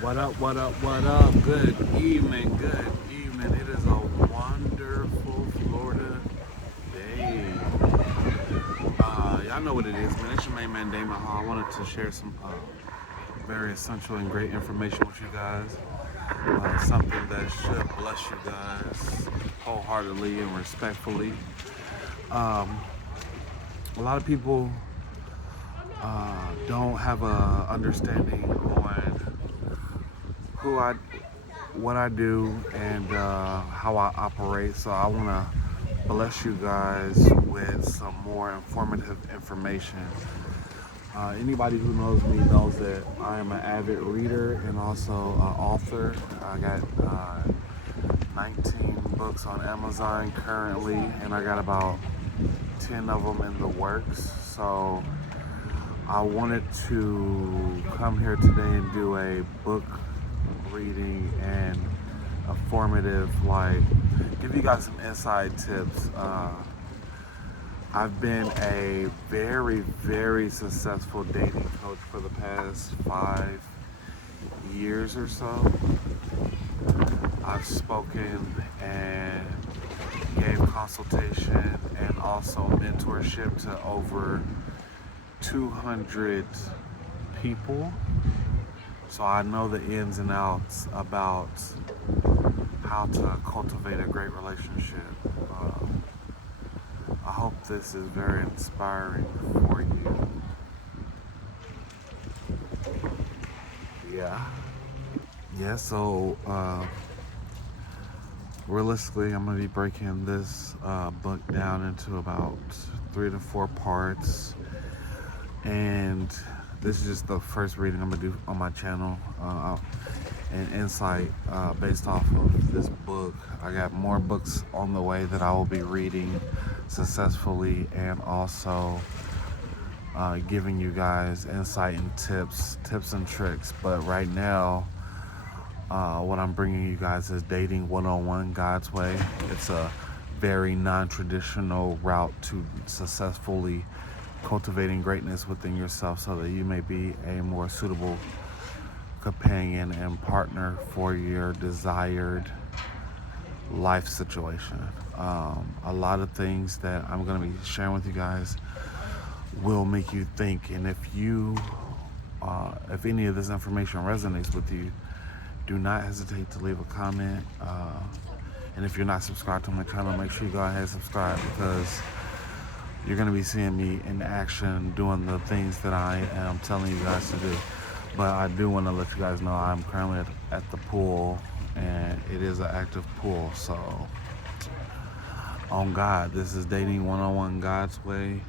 What up, what up, what up? Good evening, good evening. It is a wonderful Florida day. Y'all know what it is, man. It's your main man, Damon Hall. I wanted to share some very essential and great information with you guys. Something that should bless you guys wholeheartedly and respectfully. Um, a lot of people don't have a understanding on who I what I do and how I operate. So I want to bless you guys with some more informative information. Anybody who knows me knows that I am an avid reader and also an author. I got 19 books on Amazon currently, and I got about 10 of them in the works. So I wanted to come here today and do a book reading and a formative, like, give you guys some inside tips. I've been a very, very successful dating coach for the past 5 years or so. I've spoken and gave consultation and also mentorship to over 200 people. So I know the ins and outs about how to cultivate a great relationship. I hope this is very inspiring for you. Yeah. Yeah, so realistically, I'm going to be breaking this book down into about 3 to 4 parts. And this is just the first reading I'm going to do on my channel. And insight based off of this book. I got more books on the way that I will be reading successfully and also giving you guys insight and tips and tricks. But right now, what I'm bringing you guys is Dating 101 God's Way. It's a very non-traditional route to successfully cultivating greatness within yourself so that you may be a more suitable companion and partner for your desired life situation. A lot of things that I'm going to be sharing with you guys will make you think, and if any of this information resonates with you, do not hesitate to leave a comment. And if you're not subscribed to my channel, make sure you go ahead and subscribe, because you're going to be seeing me in action doing the things that I am telling you guys to do. But I do want to let you guys know I'm currently at the pool, and it is an active pool. So, on God, this is Dating 101 God's Way.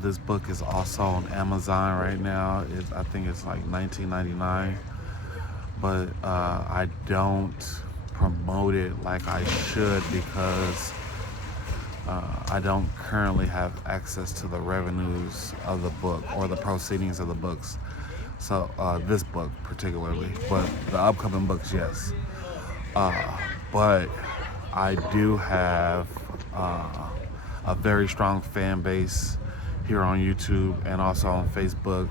This book is also on Amazon right now. I think it's like $19.99. But I don't promote it like I should because I don't currently have access to the revenues of the book or the proceedings of the books. So this book particularly, but the upcoming books, yes. But I do have a very strong fan base here on YouTube and also on Facebook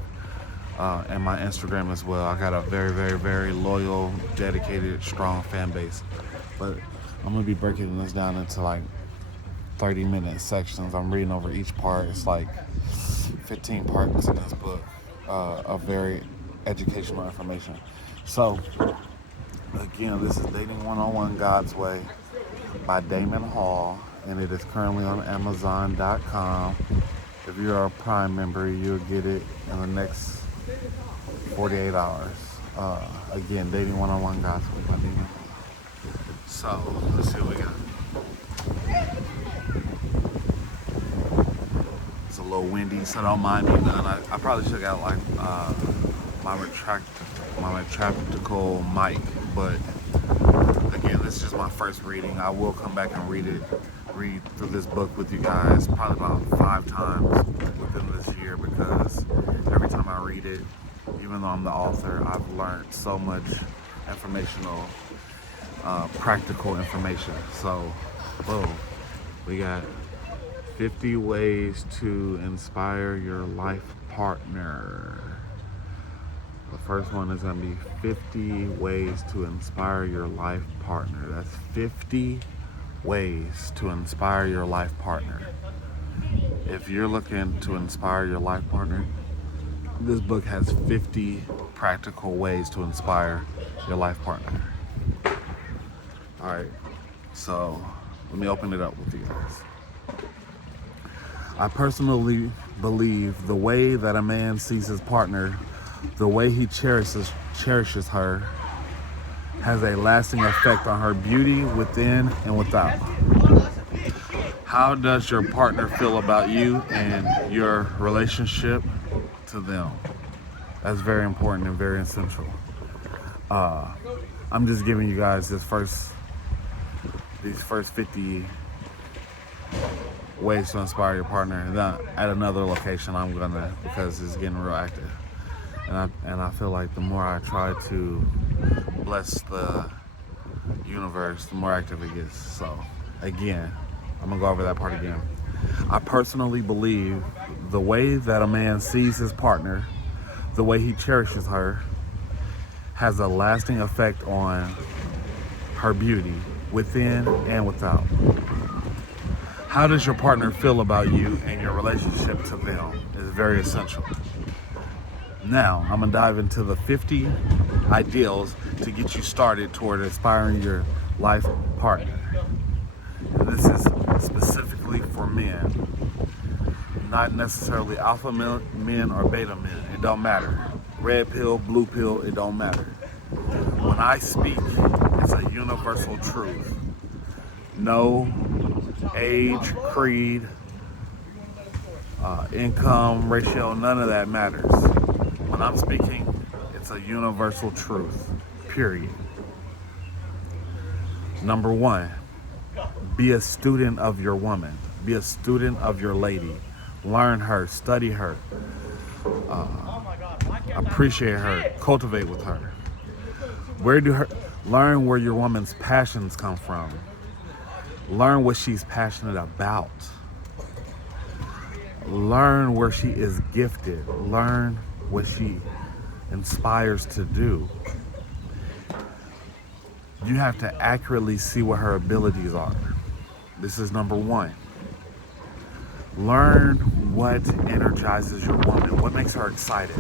and my Instagram as well. I got a very, very, very loyal, dedicated, strong fan base. But I'm gonna be breaking this down into like 30-minute sections. I'm reading over each part. It's like 15 parts in this book of very educational information. So, again, this is Dating 101 God's Way by Damon Hall, and it is currently on Amazon.com. If you're a Prime member, you'll get it in the next 48 hours. Again, Dating 101 God's Way by Damon Hall. So, let's see what we got. It's a little windy, so don't mind me none. I probably should have got like my retractable mic, but again, this is just my first reading. I will come back and read through this book with you guys probably about 5 times within this year, because every time I read it, even though I'm the author, I've learned so much informational, practical information. So, boom, we got 50 ways to inspire your life partner. The first one is going to be 50 ways to inspire your life partner. That's 50 ways to inspire your life partner. If you're looking to inspire your life partner, this book has 50 practical ways to inspire your life partner. All right, so let me open it up with you guys. I personally believe the way that a man sees his partner, the way he cherishes her, has a lasting effect on her beauty within and without. How does your partner feel about you and your relationship to them? That's very important and very essential. I'm just giving you guys these first 50 ways to inspire your partner. And then at another location, I'm gonna, because it's getting real active. And I feel like the more I try to bless the universe, the more active it gets. So again, I'm gonna go over that part again. I personally believe the way that a man sees his partner, the way he cherishes her, has a lasting effect on her beauty within and without. How does your partner feel about you and your relationship to them is very essential. Now, I'm gonna dive into the 50 ideals to get you started toward inspiring your life partner. And this is specifically for men, not necessarily alpha men or beta men. It don't matter. Red pill, blue pill, it don't matter. When I speak, it's a universal truth. No age, creed, income, ratio, none of that matters. When I'm speaking, it's a universal truth, period. Number one, be a student of your woman. Be a student of your lady. Learn her, study her, appreciate her, cultivate with her. Learn where your woman's passions come from. Learn what she's passionate about. Learn where she is gifted. Learn what she inspires to do. You have to accurately see what her abilities are. This is number one. Learn what energizes your woman. What makes her excited?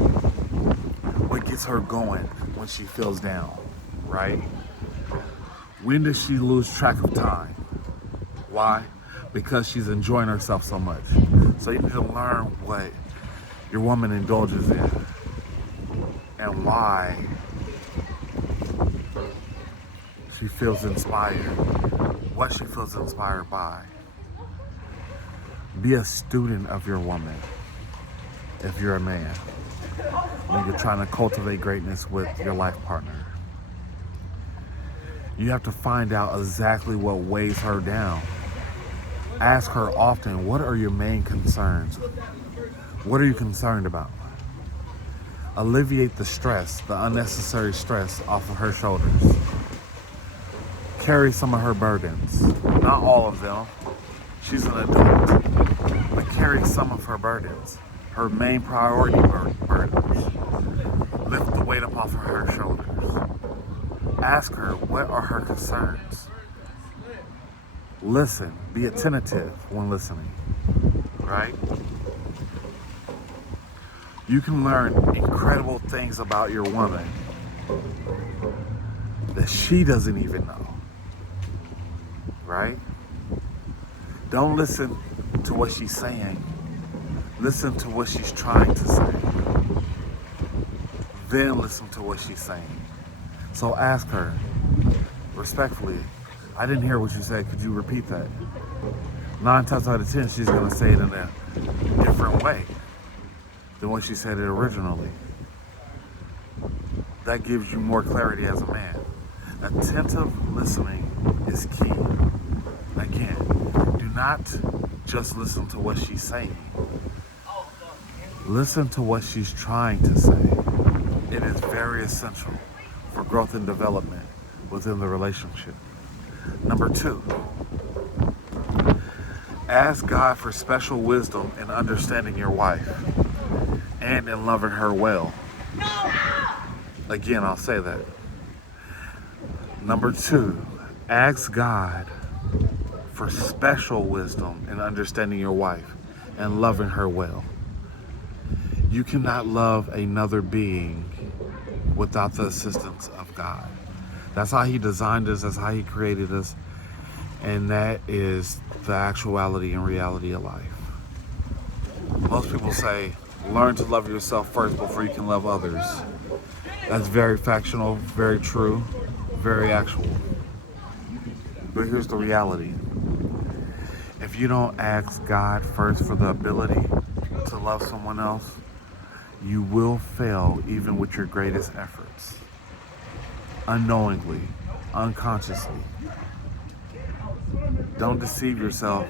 What gets her going when she feels down, right? When does she lose track of time? Why? Because she's enjoying herself so much. So you need to learn what your woman indulges in and why she feels inspired, what she feels inspired by. Be a student of your woman if you're a man, when you're trying to cultivate greatness with your life partner. You have to find out exactly what weighs her down. Ask her often, what are your main concerns? What are you concerned about? Alleviate the stress, the unnecessary stress off of her shoulders. Carry some of her burdens. Not all of them. She's an adult. But carry some of her burdens. Her main priority burdens. Lift the weight up off of her shoulders. Ask her, what are her concerns? Listen. Be attentive when listening. Right? You can learn incredible things about your woman that she doesn't even know. Right? Don't listen to what she's saying. Listen to what she's trying to say. Then listen to what she's saying. So ask her, respectfully, I didn't hear what you said. Could you repeat that? 9 times out of 10, she's going to say it in a different way than what she said it originally. That gives you more clarity as a man. Attentive listening is key. Again, do not just listen to what she's saying. Listen to what she's trying to say. It is very essential for growth and development within the relationship. Number 2, ask God for special wisdom in understanding your wife and in loving her well. Again, I'll say that. Number 2, ask God for special wisdom in understanding your wife and loving her well. You cannot love another being without the assistance of God. That's how He designed us, that's how He created us, and that is the actuality and reality of life. Most people say, learn to love yourself first before you can love others. That's very factual, very true, very actual. But here's the reality. If you don't ask God first for the ability to love someone else, you will fail even with your greatest efforts. Unknowingly, unconsciously. Don't deceive yourself.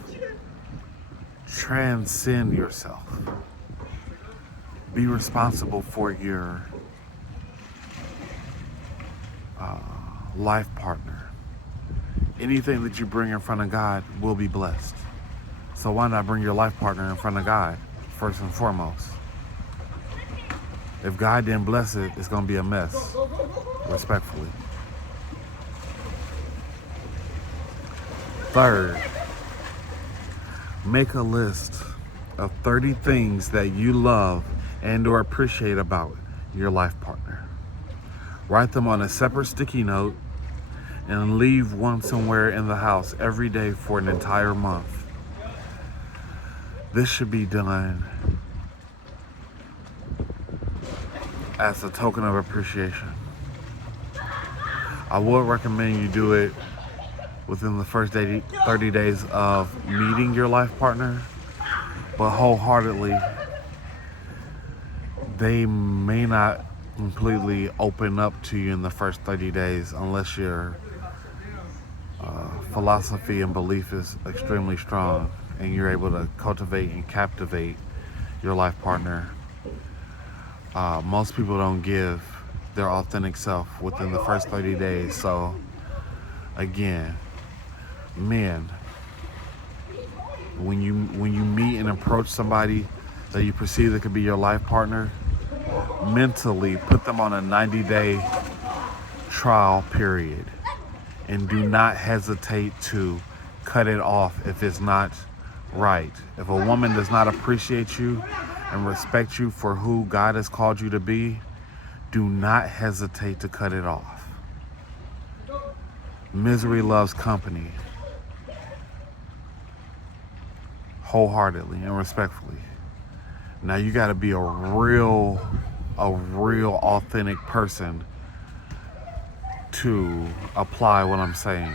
Transcend yourself. Be responsible for your life partner. Anything that you bring in front of God will be blessed. So why not bring your life partner in front of God first and foremost? If God didn't bless it, it's going to be a mess, respectfully. Third, make a list of 30 things that you love and or appreciate about your life partner. Write them on a separate sticky note and leave one somewhere in the house every day for an entire month. This should be done as a token of appreciation. I would recommend you do it within the first 30 days of meeting your life partner, but wholeheartedly, they may not completely open up to you in the first 30 days unless your philosophy and belief is extremely strong and you're able to cultivate and captivate your life partner. Most people don't give their authentic self within the first 30 days. So again, men, when you meet and approach somebody that you perceive that could be your life partner, mentally put them on a 90-day trial period and do not hesitate to cut it off if it's not right. If a woman does not appreciate you and respect you for who God has called you to be, do not hesitate to cut it off. Misery loves company. Wholeheartedly and respectfully. Now you got to be a real authentic person to apply what I'm saying.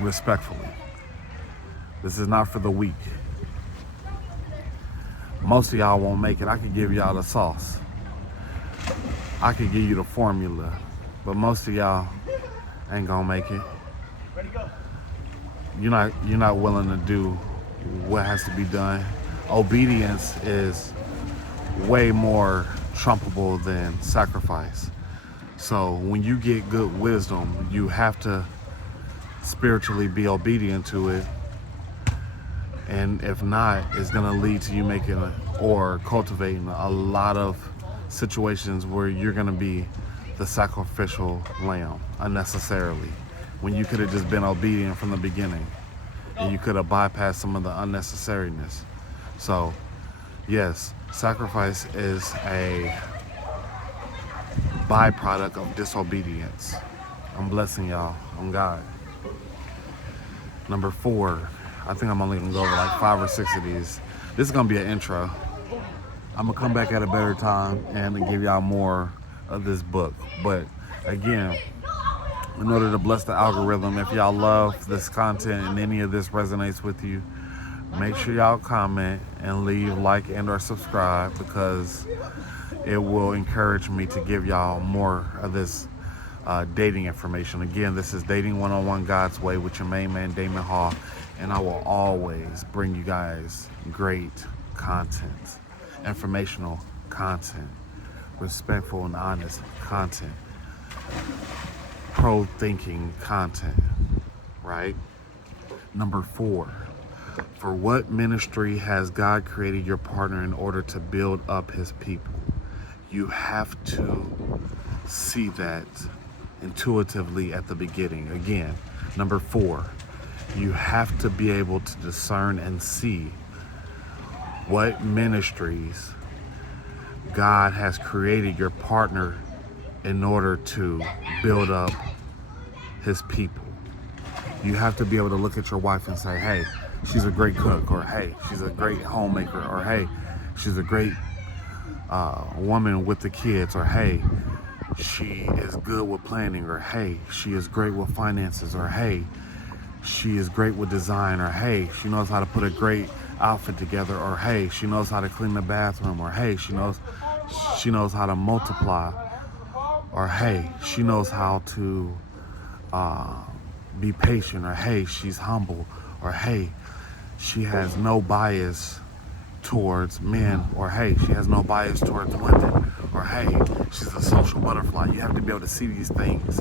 Respectfully. This is not for the weak. Most of y'all won't make it. I could give y'all the sauce. I could give you the formula. But most of y'all ain't gonna make it. You're not willing to do what has to be done. Obedience is way more trumpable than sacrifice. So when you get good wisdom, you have to spiritually be obedient to it. And if not, it's gonna lead to you making or cultivating a lot of situations where you're gonna be the sacrificial lamb unnecessarily, when you could have just been obedient from the beginning and you could have bypassed some of the unnecessariness. So yes, sacrifice is a byproduct of disobedience. I'm blessing y'all on God. Number 4, I think I'm only gonna go over like 5 or 6 of these. This is gonna be an intro. I'm gonna come back at a better time and give y'all more of this book. But again, in order to bless the algorithm, if y'all love this content and any of this resonates with you, make sure y'all comment and leave like and or subscribe, because it will encourage me to give y'all more of this dating information. Again, this is Dating 101 God's Way with your main man, Damon Hall, and I will always bring you guys great content, informational content, respectful and honest content, pro-thinking content, right? Number 4, for what ministry has God created your partner in order to build up his people? You have to see that intuitively at the beginning. Again, number 4, you have to be able to discern and see what ministries God has created your partner in order to build up his people. You have to be able to look at your wife and say, hey, she's a great cook, or hey, she's a great homemaker, or hey, she's a great woman with the kids, or hey, she is good with planning, or hey, she is great with finances, or hey, she is great with design, or hey, she knows how to put a great outfit together, or hey, she knows how to clean the bathroom, or hey, she knows how to multiply, or hey, she knows how to be patient, or hey, she's humble, or hey, she has no bias towards men, or hey, she has no bias towards women, or hey, she's a social butterfly. You have to be able to see these things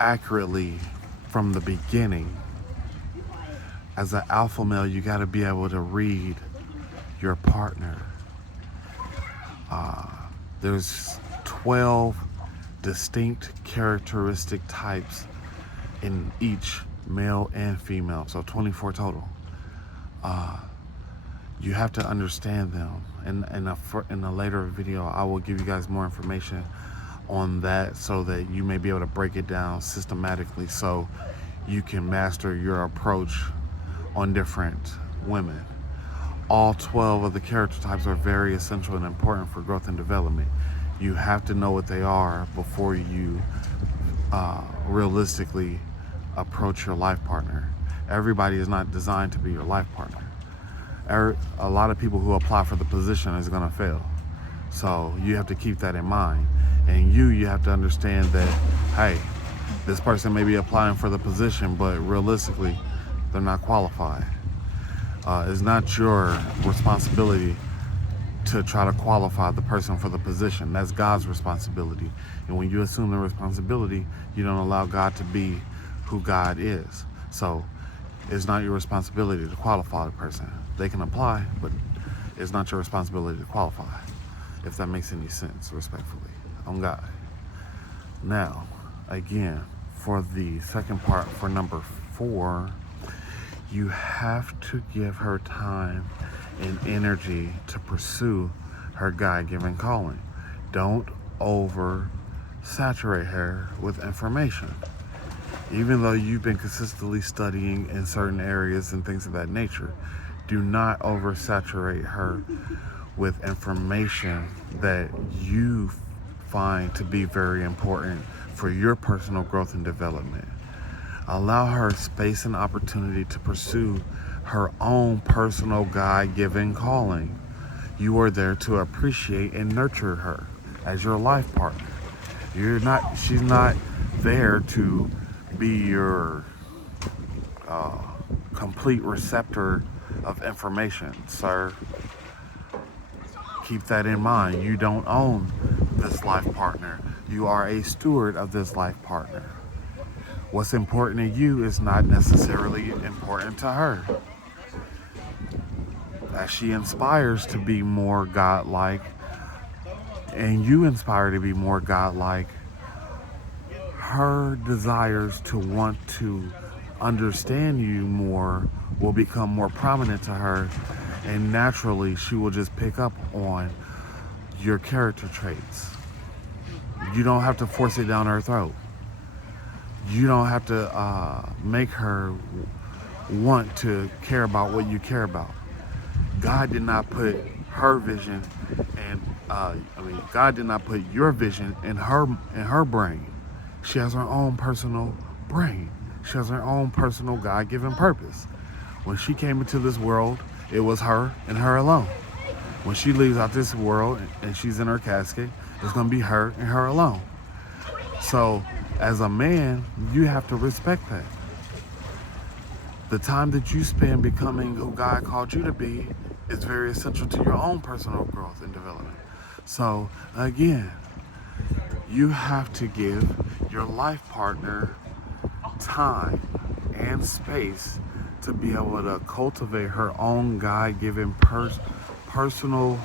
accurately from the beginning. As an alpha male, you got to be able to read your partner. There's 12 distinct characteristic types in each male and female, so 24 total. You have to understand them. In a later video, I will give you guys more information on that so that you may be able to break it down systematically so you can master your approach on different women. All 12 of the character types are very essential and important for growth and development. You have to know what they are before you realistically approach your life partner. Everybody is not designed to be your life partner. A lot of people who apply for the position is going to fail. So you have to keep that in mind. And you have to understand that, hey, this person may be applying for the position, but realistically, they're not qualified. It's not your responsibility to try to qualify the person for the position. That's God's responsibility. And when you assume the responsibility, you don't allow God to be who God is. So it's not your responsibility to qualify the person. They can apply, but it's not your responsibility to qualify, if that makes any sense, respectfully, on God. Now, again, for the second part, for number 4, you have to give her time and energy to pursue her God-given calling. Don't oversaturate her with information. Even though you've been consistently studying in certain areas and things of that nature, do not oversaturate her with information that you find to be very important for your personal growth and development. Allow her space and opportunity to pursue her own personal God-given calling. You are there to appreciate and nurture her as your life partner. She's not there to be your complete receptor of information, sir. Keep that in mind. You don't own this life partner. You are a steward of this life partner. What's important to you is not necessarily important to her. As she inspires to be more godlike, and you inspire to be more godlike, her desires to want to understand you more will become more prominent to her, and naturally she will just pick up on your character traits. You don't have to force it down her throat. You don't have to make her want to care about what you care about. God did not put her vision and God did not put your vision in her brain. She has her own personal brain. She has her own personal God-given purpose. When she came into this world, it was her and her alone. When she leaves out this world and she's in her casket, it's going to be her and her alone. So, as a man, you have to respect that. The time that you spend becoming who God called you to be is very essential to your own personal growth and development. So, again, you have to give your life partner time and space to be able to cultivate her own God-given personal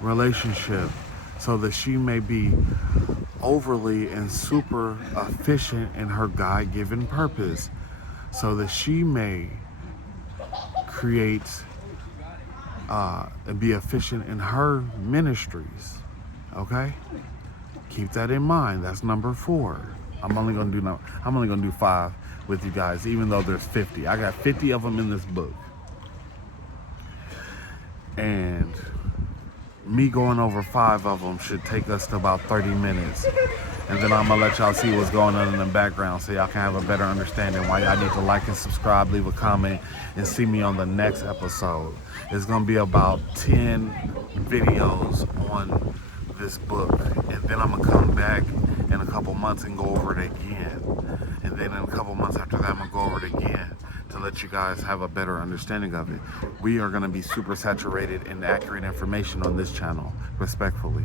relationship so that she may be overly and super efficient in her God-given purpose, so that she may create and be efficient in her ministries. Okay, keep that in mind. That's number 4. I'm only gonna do 5 with you guys, even though there's 50. I got 50 of them in this book, and me going over 5 of them should take us to about 30 minutes. And then I'm gonna let y'all see what's going on in the background so y'all can have a better understanding why y'all need to like and subscribe, leave a comment, and see me on the next episode. It's gonna be about 10 videos on this book, and then I'm gonna come back in a couple months and go over it again. And then in a couple months after that, I'm gonna go over it again to let you guys have a better understanding of it. We are gonna be super saturated in accurate information on this channel, respectfully.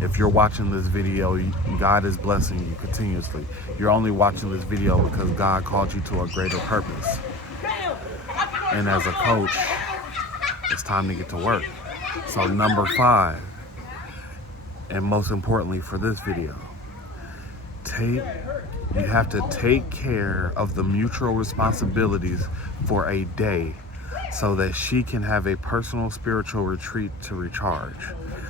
If you're watching this video, God is blessing you continuously. You're only watching this video because God called you to a greater purpose. And as a coach, it's time to get to work. So number 5, and most importantly for this video, you have to take care of the mutual responsibilities for a day so that she can have a personal spiritual retreat to recharge.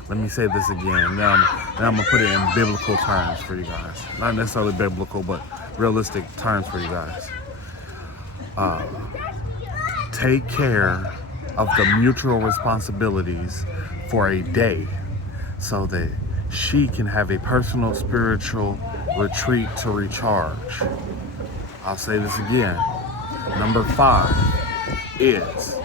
Let me say this again. Now I'm going to put it in biblical terms for you guys. Not necessarily biblical, but realistic terms for you guys. Take care of the mutual responsibilities for a day so that she can have a personal spiritual retreat to recharge. I'll say this again. Number 5 is,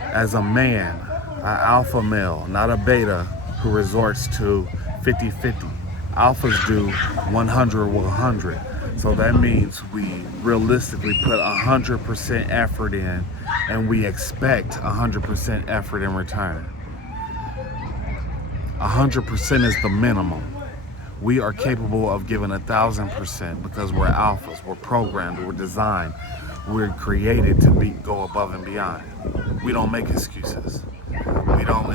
as a man, an alpha male, not a beta, who resorts to 50-50. Alphas do 100-100. So that means we realistically put 100% effort in, and we expect 100% effort in return. 100% is the minimum. We are capable of giving 1,000% because we're alphas, we're programmed, we're designed, we're created to go above and beyond. We don't make excuses. We don't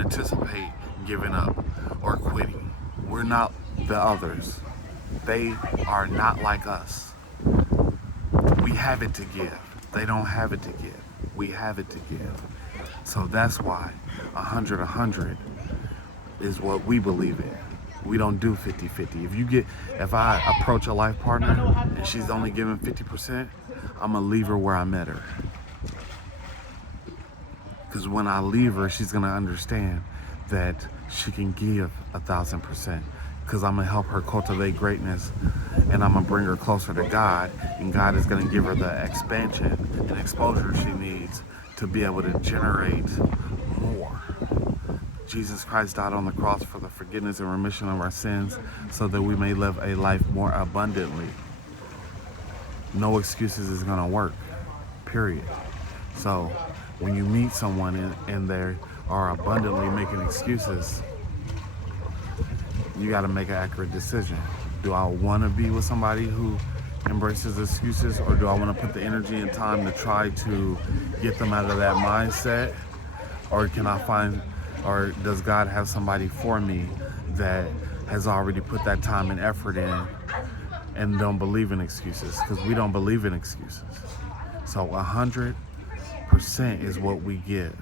anticipate giving up or quitting. We're not the others. They are not like us. We have it to give. They don't have it to give. We have it to give. So that's why 100-100 is what we believe in. We don't do 50-50. If I approach a life partner and she's only giving 50%, I'm gonna leave her where I met her. Because when I leave her, she's gonna understand that she can give 1,000%. Because I'm gonna help her cultivate greatness, and I'm gonna bring her closer to God, and God is gonna give her the expansion and exposure she needs to be able to generate more. Jesus Christ died on the cross for the forgiveness and remission of our sins so that we may live a life more abundantly. No excuses is gonna work, period. So when you meet someone and they are abundantly making excuses, you gotta make an accurate decision. Do I wanna be with somebody who embraces excuses, or do I wanna put the energy and time to try to get them out of that mindset? Or or does God have somebody for me that has already put that time and effort in and don't believe in excuses? Because we don't believe in excuses. So 100% is what we give,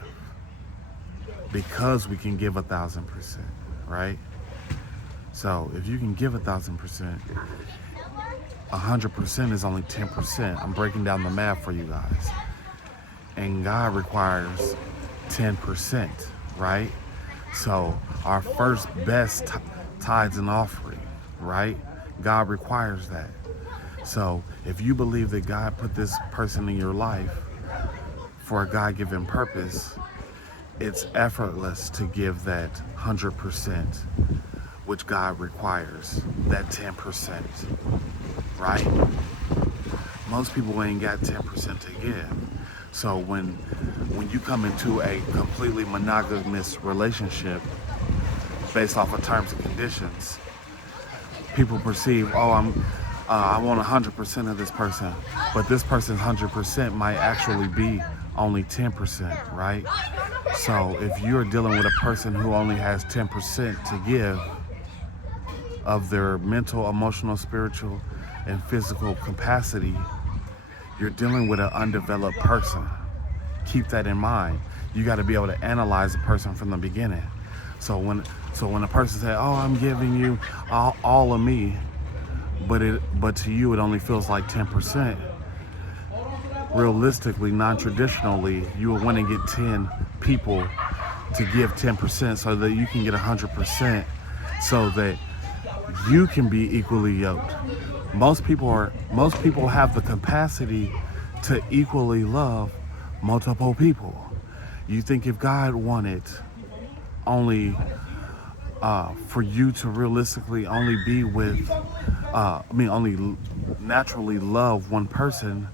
because we can give 1,000%, right? So if you can give 1,000%, 100% is only 10%. I'm breaking down the math for you guys. And God requires 10%, right? So our first best tithes and offering, right? God requires that. So if you believe that God put this person in your life for a God-given purpose, it's effortless to give that 100%, which God requires, that 10%, right? Most people ain't got 10% to give. So when you come into a completely monogamous relationship based off of terms and conditions, people perceive, oh, I want 100% of this person, but this person's 100% might actually be only 10%, right? So if you're dealing with a person who only has 10% to give of their mental, emotional, spiritual, and physical capacity, you're dealing with an undeveloped person. Keep that in mind. You got to be able to analyze a person from the beginning. So when a person says, "Oh, I'm giving you all of me," but to you it only feels like 10%. Realistically, non-traditionally, you would want to get 10 people to give 10% so that you can get 100%, so that you can be equally yoked. Most people have the capacity to equally love multiple people. You think if God wanted only for you to realistically only be with, only naturally love one person,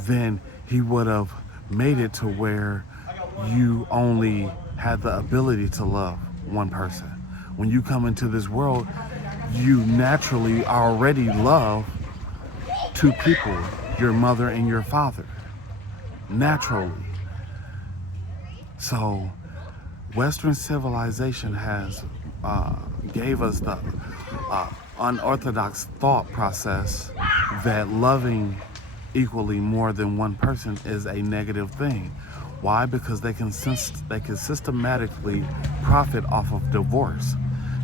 then he would have made it to where you only had the ability to love one person. When you come into this world, you naturally already love two people, your mother and your father, naturally. So Western civilization has gave us the unorthodox thought process that loving equally more than one person is a negative thing. Why? Because they can systematically profit off of divorce,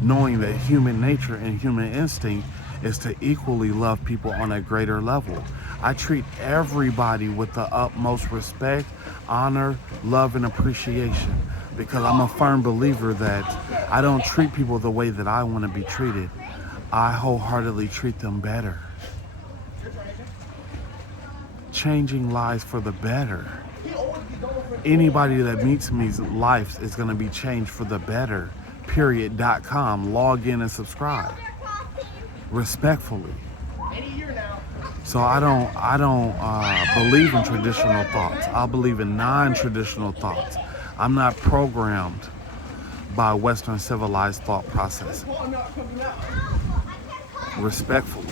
knowing that human nature and human instinct is to equally love people on a greater level. I treat everybody with the utmost respect, honor, love, and appreciation, because I'm a firm believer that I don't treat people the way that I want to be treated. I wholeheartedly treat them better. Changing lives for the better. Anybody that meets me's life is going to be changed for the better. Period.com. Log in and subscribe. Respectfully. So I don't believe in traditional thoughts. I believe in non-traditional thoughts. I'm not programmed by Western civilized thought process. Respectfully.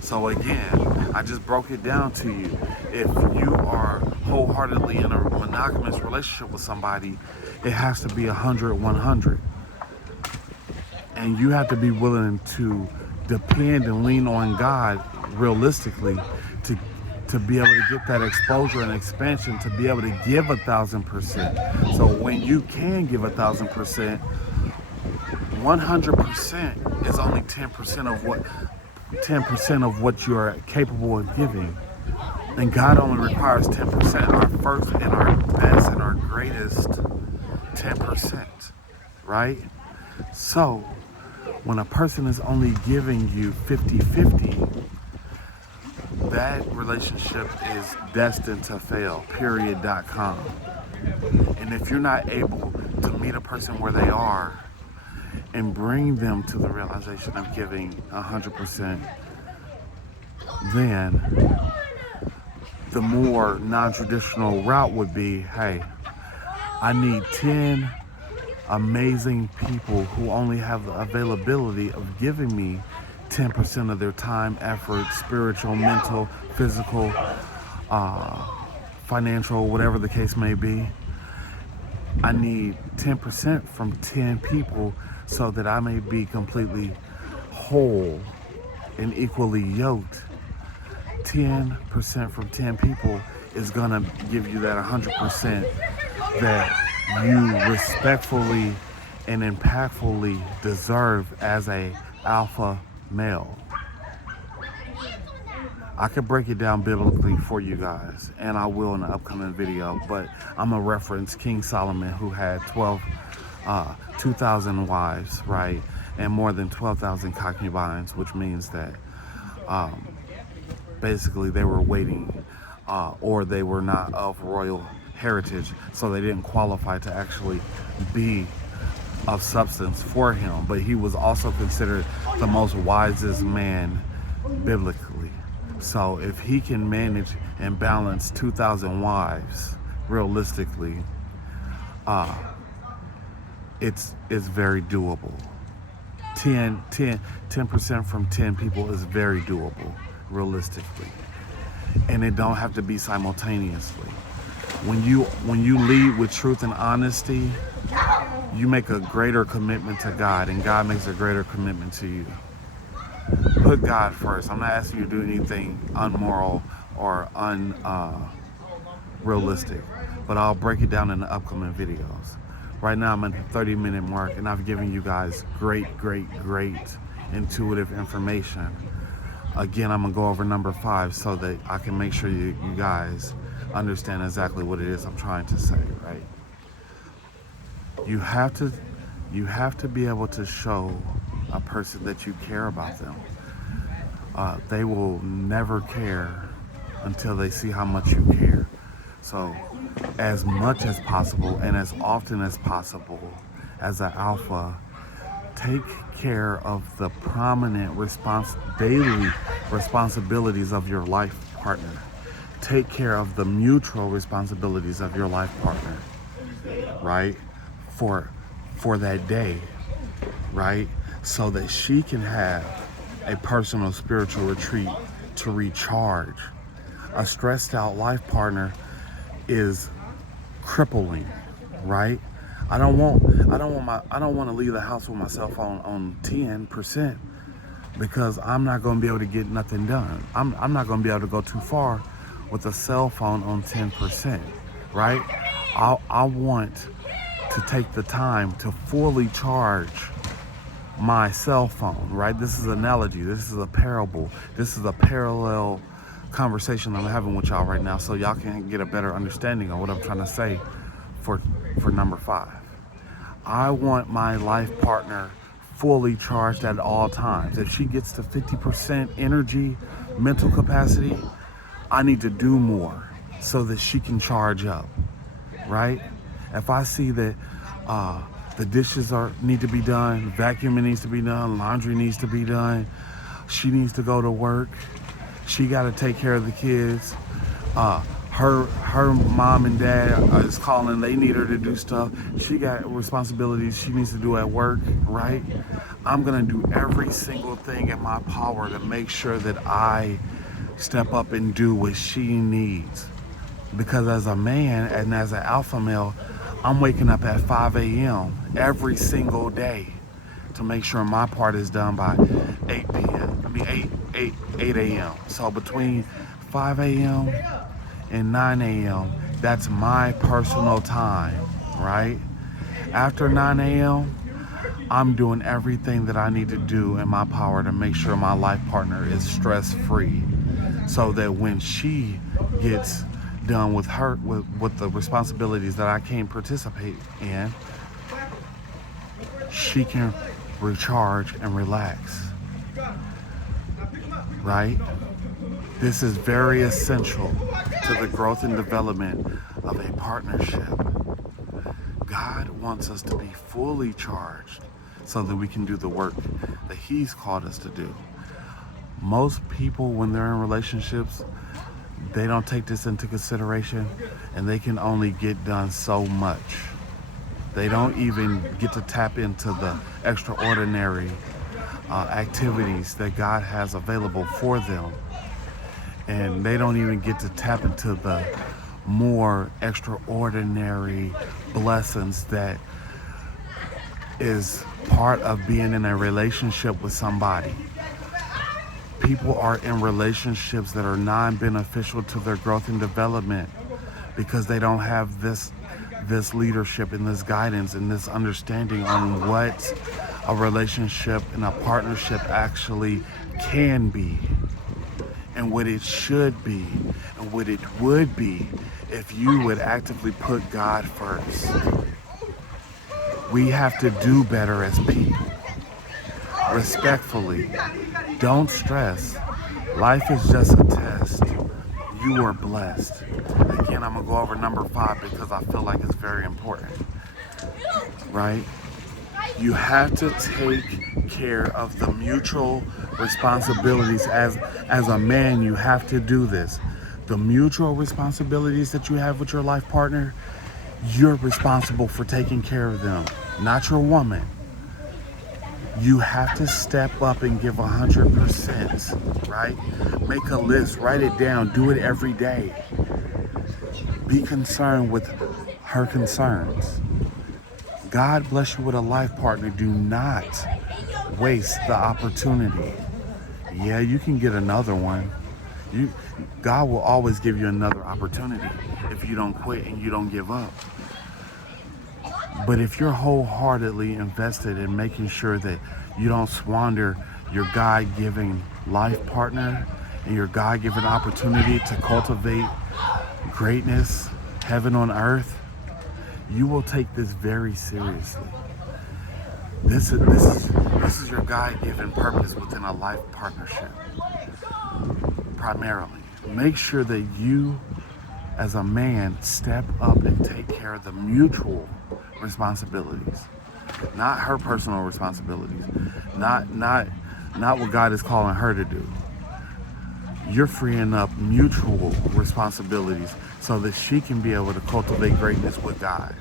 So again, I just broke it down to you. If you are wholeheartedly in a monogamous relationship with somebody, it has to be 100-100. And you have to be willing to depend and lean on God realistically to be able to get that exposure and expansion, to be able to give 1,000%. So when you can give 1,000%, 100% is only 10% of what you are capable of giving. And God only requires 10%, our first and our best and our greatest 10%, right? So when a person is only giving you 50-50, that relationship is destined to fail, period.com. And if you're not able to meet a person where they are and bring them to the realization of giving 100%, then the more non-traditional route would be, hey, I need 10 amazing people who only have the availability of giving me 10% of their time, effort, spiritual, mental, physical, financial, whatever the case may be. I need 10% from 10 people so that I may be completely whole and equally yoked. 10% from 10 people is gonna give you that 100% that you respectfully and impactfully deserve as a alpha male. I could break it down biblically for you guys, and I will in the upcoming video, but I'm gonna reference King Solomon, who had 2,000 wives, right? And more than 12,000 concubines, which means that basically they were waiting, or they were not of royal heritage, so they didn't qualify to actually be of substance for him. But he was also considered the most wisest man biblically. So if he can manage and balance 2,000 wives realistically, it's very doable. 10% from 10 people is very doable realistically, and it don't have to be simultaneously. When you lead with truth and honesty, you make a greater commitment to God, and God makes a greater commitment to you. Put God first. I'm not asking you to do anything unmoral or unrealistic, but I'll break it down in the upcoming videos. Right now I'm at the 30-minute mark, and I've given you guys great intuitive information. Again, I'm gonna go over number 5 so that I can make sure you guys understand exactly what it is I'm trying to say, right? You have to be able to show a person that you care about them. They will never care until they see how much you care. So as much as possible and as often as possible, as an alpha, take care of the prominent daily responsibilities of your life partner. Take care of the mutual responsibilities of your life partner, right? For that day, right? So that she can have a personal spiritual retreat to recharge. A stressed out life partner is crippling, right? I don't want to leave the house with my cell phone on 10% because I'm not going to be able to get nothing done. I'm not going to be able to go too far with a cell phone on 10%, right? I want to take the time to fully charge my cell phone, right? This is an analogy. This is a parable. This is a parallel conversation I'm having with y'all right now, so y'all can get a better understanding of what I'm trying to say for number 5. I want my life partner fully charged at all times. If she gets to 50% energy, mental capacity, I need to do more so that she can charge up, right? If I see that the dishes need to be done, vacuuming needs to be done, laundry needs to be done, she needs to go to work, she got to take care of the kids, her mom and dad is calling, they need her to do stuff, she got responsibilities she needs to do at work, right? I'm gonna do every single thing in my power to make sure that I step up and do what she needs. Because as a man and as an alpha male, I'm waking up at 5 a.m. every single day to make sure my part is done by 8 a.m. So between 5 a.m. and 9 a.m., that's my personal time, right? After 9 a.m., I'm doing everything that I need to do in my power to make sure my life partner is stress-free, so that when she gets done with with the responsibilities that I can't participate in, she can recharge and relax, right? This is very essential to the growth and development of a partnership. God wants us to be fully charged so that we can do the work that He's called us to do. Most people, when they're in relationships, they don't take this into consideration, and they can only get done so much. They don't even get to tap into the extraordinary activities that God has available for them. And they don't even get to tap into the more extraordinary blessings that is part of being in a relationship with somebody. People are in relationships that are non-beneficial to their growth and development because they don't have this leadership and this guidance and this understanding on what a relationship and a partnership actually can be, and what it should be, and what it would be if you would actively put God first. We have to do better as people. Respectfully, don't stress. Life is just a test. You are blessed. Again, I'm going to go over number 5 because I feel like it's very important, right? You have to take care of the mutual responsibilities. As a man, you have to do this. The mutual responsibilities that you have with your life partner, you're responsible for taking care of them, not your woman. You have to step up and give 100%, right? Make a list, write it down, do it every day. Be concerned with her concerns. God bless you with a life partner. Do not waste the opportunity. Yeah, you can get another one. God will always give you another opportunity if you don't quit and you don't give up. But if you're wholeheartedly invested in making sure that you don't squander your God-given life partner and your God-given opportunity to cultivate greatness, heaven on earth, you will take this very seriously. This is your God-given purpose within a life partnership. Primarily, make sure that you, as a man, step up and take care of the mutual responsibilities, not her personal responsibilities, not what God is calling her to do. You're freeing up mutual responsibilities so that she can be able to cultivate greatness with God.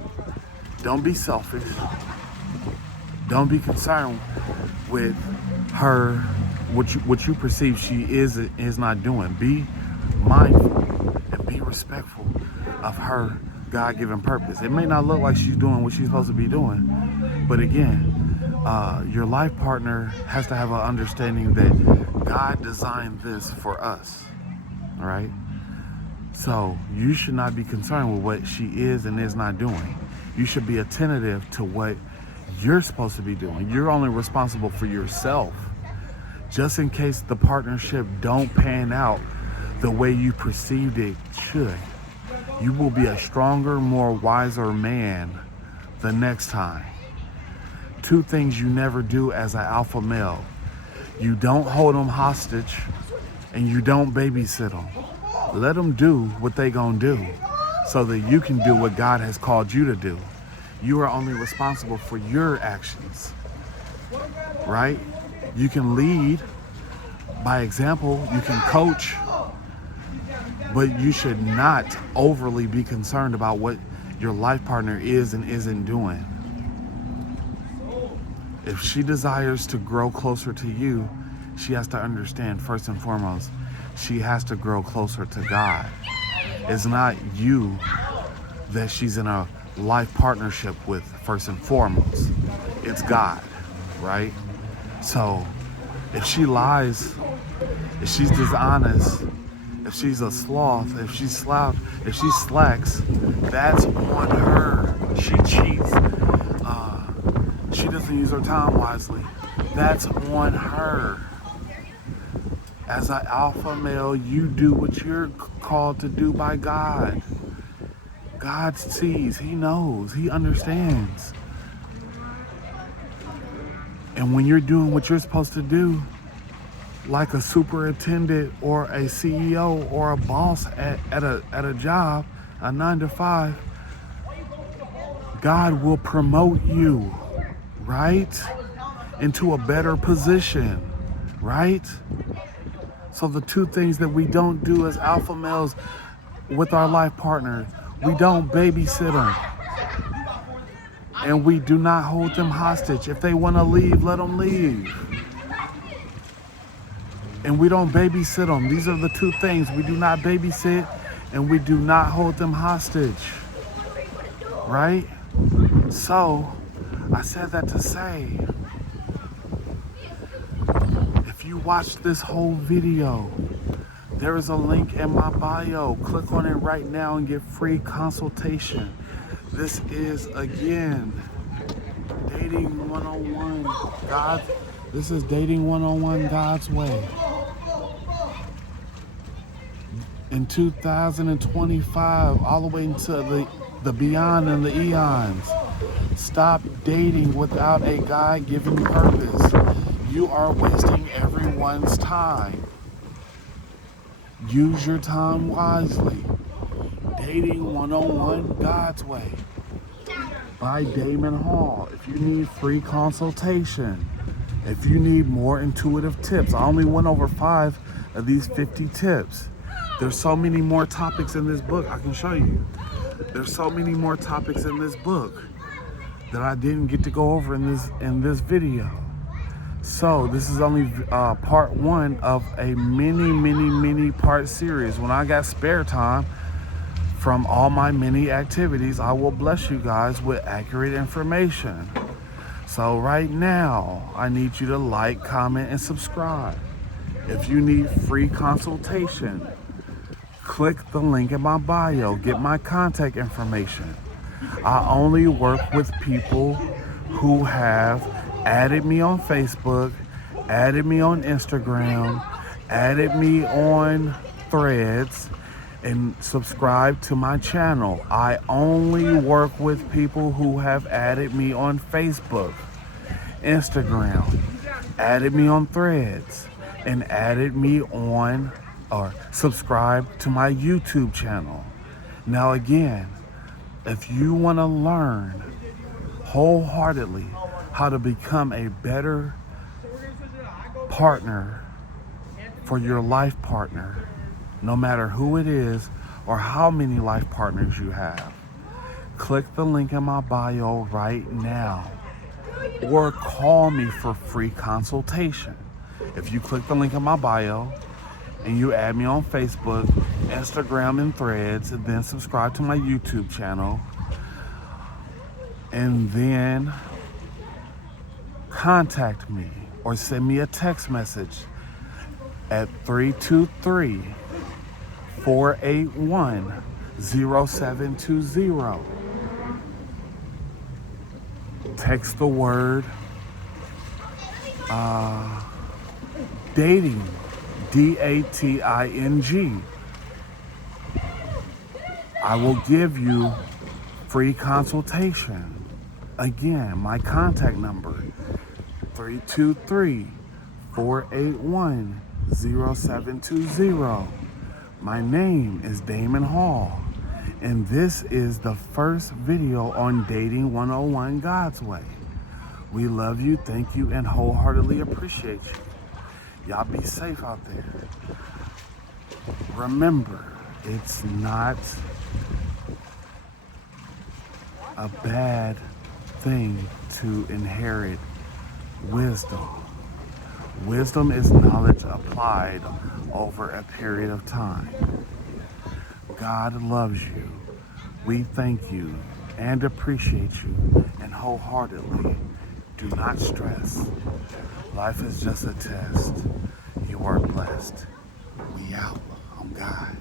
Don't be selfish. Don't be concerned with her, what you perceive she is not doing. Be mindful and be respectful of her God-given purpose. It may not look like she's doing what she's supposed to be doing, but again, your life partner has to have an understanding that God designed this for us, all right? So you should not be concerned with what she is and is not doing. You should be attentive to what you're supposed to be doing. You're only responsible for yourself. Just in case the partnership don't pan out the way you perceived it should, you will be a stronger, more wiser man the next time. 2 things you never do as an alpha male. You don't hold them hostage and you don't babysit them. Let them do what they gonna do so that you can do what God has called you to do. You are only responsible for your actions, right? You can lead by example, you can coach, but you should not overly be concerned about what your life partner is and isn't doing. If she desires to grow closer to you, she has to understand, first and foremost, she has to grow closer to God. It's not you that she's in a life partnership with, first and foremost. It's God, right? So if she lies, if she's dishonest, if she's a sloth, if she slacks, that's on her. She cheats. She doesn't use her time wisely. That's on her. As an alpha male, you do what you're called to do by God. God sees, He knows, He understands. And when you're doing what you're supposed to do, like a superintendent or a CEO or a boss at a job, a 9-to-5, God will promote you, right? Into a better position, right? So the 2 things that we don't do as alpha males with our life partners, we don't babysit them. And we do not hold them hostage. If they want to leave, let them leave. And we don't babysit them. These are the 2 things. We do not babysit and we do not hold them hostage. Right? So, I said that to say, if you watch this whole video, there is a link in my bio. Click on it right now and get free consultation. This is, again, Dating 101 God. This is Dating 101 God's Way. In 2025, all the way into the beyond and the eons. Stop dating without a God-given purpose. You are wasting everyone's time. Use your time wisely. Dating 101 God's Way by Damon Hall. If you need free consultation, if you need more intuitive tips, I only went over 5 of these 50 tips. There's so many more topics in this book I can show you. There's so many more topics in this book that I didn't get to go over in this video. So this is only part 1 of a many part series. When I got spare time From all my many activities, I will bless you guys with accurate information. So right now, I need you to like, comment, and subscribe. If you need free consultation, click the link in my bio. Get my contact information. I only work with people who have added me on Facebook, added me on Instagram, added me on Threads, and subscribe to my channel. I only work with people who have added me on Facebook, Instagram, added me on Threads, and added me on or subscribe to my YouTube channel. Now again, if you want to learn wholeheartedly how to become a better partner for your life partner, no matter who it is or how many life partners you have, click the link in my bio right now or call me for free consultation. If you click the link in my bio and you add me on Facebook, Instagram, and Threads, and then subscribe to my YouTube channel, and then contact me or send me a text message at 323-481-0720. Text the word dating, DATING. I will give you free consultation. Again, my contact number, 323-481-0720. My name is Damon Hall, and this is the first video on Dating 101 God's Way. We love you, thank you, and wholeheartedly appreciate you. Y'all be safe out there. Remember, it's not a bad thing to inherit wisdom. Wisdom is knowledge applied over a period of time. God loves you. We thank you and appreciate you, and wholeheartedly do not stress. Life is just a test. You are blessed. We out on God.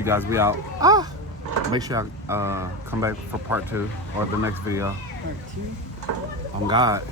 you guys. We out. Make sure y'all come back for part 2 or the next video. Part 2? On God.